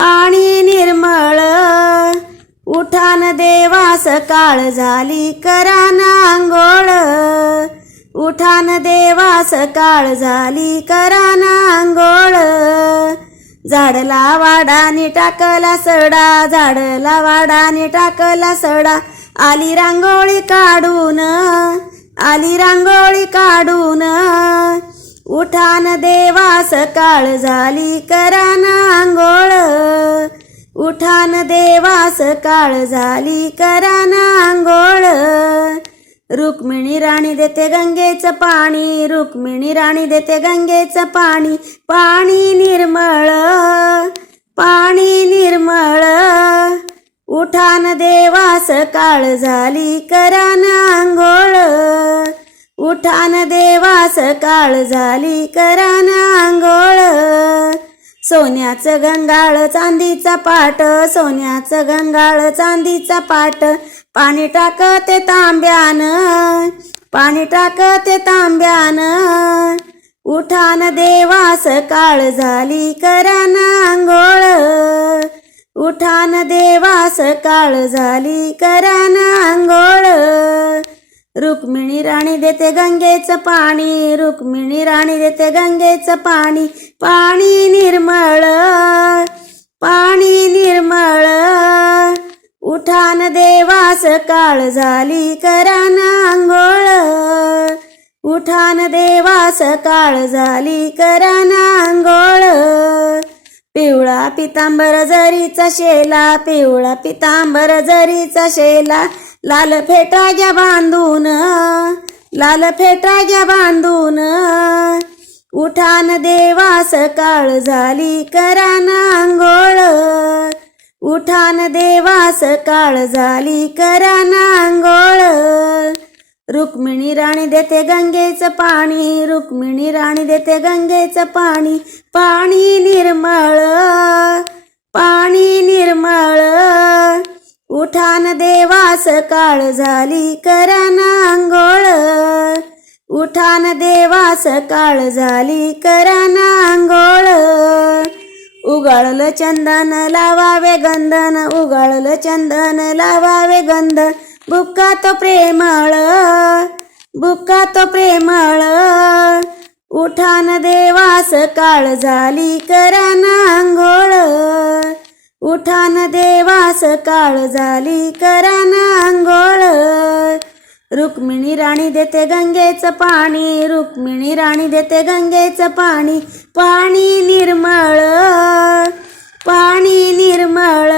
पाणी निर्मळ. उठान देवा सकाळ झाली करान आंघोळ. उठान देवा सकाळ झाली करान आंघोळ. झाडला वाडाने टाकला सडा. झाडला वाडाने टाकला सडा. आली रांगोळी काढून आली रांगोळी काढून. उठान देवा सकाळ झाली करा आंघोळ. उठान देवा सकाळ झाली करान आंघोळ. रुक्मिणी राणी देते गंगेचं पाणी रुक्मिणी राणी देते गंगेचं पाणी पाणी निर्मळ पाणी निर्मळ. उठान देवा सकाळ झाली करान आंघोळ. उठान देवास काळ झाली करान आंघोळ. सोन्याचं गंगाळ चांदीचा पाट सोन्याचं गंगाळ चांदीचा पाट पाणी टाकते तांब्यान पाणी टाकते तांब्यान. उठान देवास काळ झाली करान आंघोळ. उठान देवास काळ झाली करान आंघोळ. देते गंगेचं पाणी रुक्मिणी राणी देते गंगेचं पाणी पाणी निर्मळ पाणी निर्मळ. उठान देवास काळ झाली करान आंघोळ. उठान देवास काळ झाली करान आंघोळ. पिवळा पितांबर जरीचा शेला पिवळा पितांबर जरीचा शेला लाल फेटा घ्या बांधून लाल फेटा घ्या बांधून. उठान देवा सकाळ झाली करान आंघोळ. उठान देवा सकाळ झाली करान आंघोळ. रुक्मिणी राणी देते गंगेचं पाणी रुक्मिणी राणी देते गंगेचं पाणी पाणी निर्मळ पाणी निर्मळ. उठान देवा सकाळ झाली करान आंघोळ. उठान देवा सकाळ झाली करान आंघोळ. उगाळलं चंदन लावावे गंधन. उगाळलं चंदन लावावे गंध बुक्का तो प्रेमळ. बुक्का तो प्रेमळ. उठान देवा सकाळ झाली करान आंघोळ. उठान देवा सकाळ झाली करान आंघोळ. रुक्मिणी राणी देते गंगेचं पाणी रुक्मिणी राणी देते गंगेचं पाणी पाणी निर्मळ पाणी निर्मळ.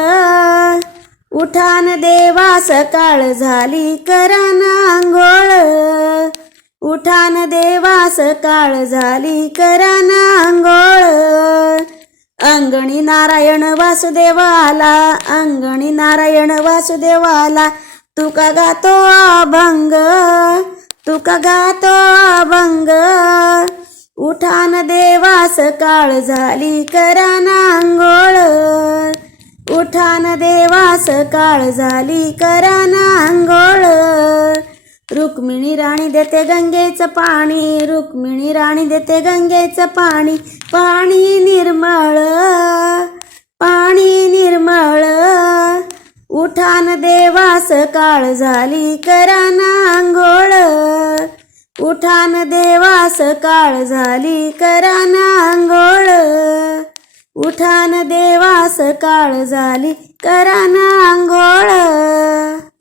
उठान देवा सकाळ झाली करान आंघोळ. उठान देवा सकाळ झाली करान आंघोळ. अंगणी नारायण वासुदेवाला अंगणी नारायण वासुदेवाला तुका गातो अभंग? तुका गातो अभंग? उठान देवा सकाळ झाली करा आंघोळ. उठान देवा सकाळ झाली करा आंघोळ. रुक्मिणी राणी देते गंगेचं पाणी रुक्मिणी राणी देते गंगेचं पाणी पाणी निर्मळ पाणी निर्मळ. उठान देवास काळ झाली कराना आंघोळ. उठान देवास काळ झाली कराना आंघोळ. उठान देवास काळ झाली करान आंघोळ.